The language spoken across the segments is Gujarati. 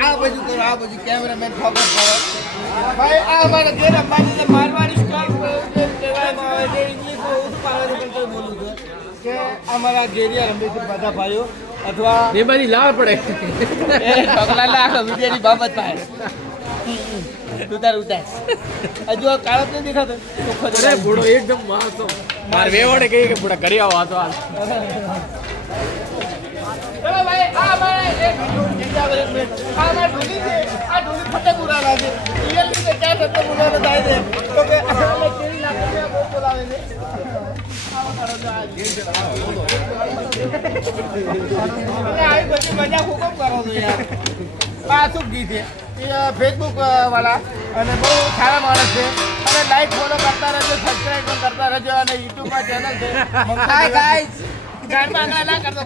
આ બધું કરો આ બધું કેમેરામેન ખબર પડે ભાઈ આ અમારા ઘેર અમારી મારવાડી સ્ટાઇલ કહેવામાં આવે છે ઇંગ્લિશમાં હું પાડે પણ તો બોલું છું કે અમારા ઘેરિયા રમે છે બધા ભાઈઓ અથવા એ બધી લાળ પડે એ ઢોકલા લાખ વિદ્યાની બાબત થાય તું તાર ઉતાર હજુ કાળો નહીં દેખાતો અરે બુડો એકદમ માસો માર વેવડે કહી કે બુડા ઘરે આવો આ તો હાલ ચલો ભાઈ આ અમારે એક જગ્યા પર આ અમાર ઢોલી છે આ ઢોલી ફટક ઉડાડા છે રિયલ રીતે ક્યાં ફટક ઉડાડા થાય છે તો કે અમે કેવી લાગે છે બહુ બોલાવે છે આ બધી મજા હુકમ કરો છો યાર આ શું ગીત છે ફેસબુક વાળા અને બહુ સારા માણસ છે અને લાઈક ફોલો કરતા રહેજો સબસ્ક્રાઈબ પણ કરતા રહેજો અને યુટ્યુબમાં ચેનલ છે હાય ગાઈસ ગાડમાં ના કરતો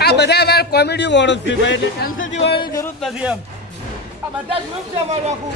આ બધા અમારા કોમેડી માણસ છે ભાઈ એટલે ટેન્શન જીવવાની જરૂર નથી એમ આ બધા ગ્રુપ છે અમારું આખું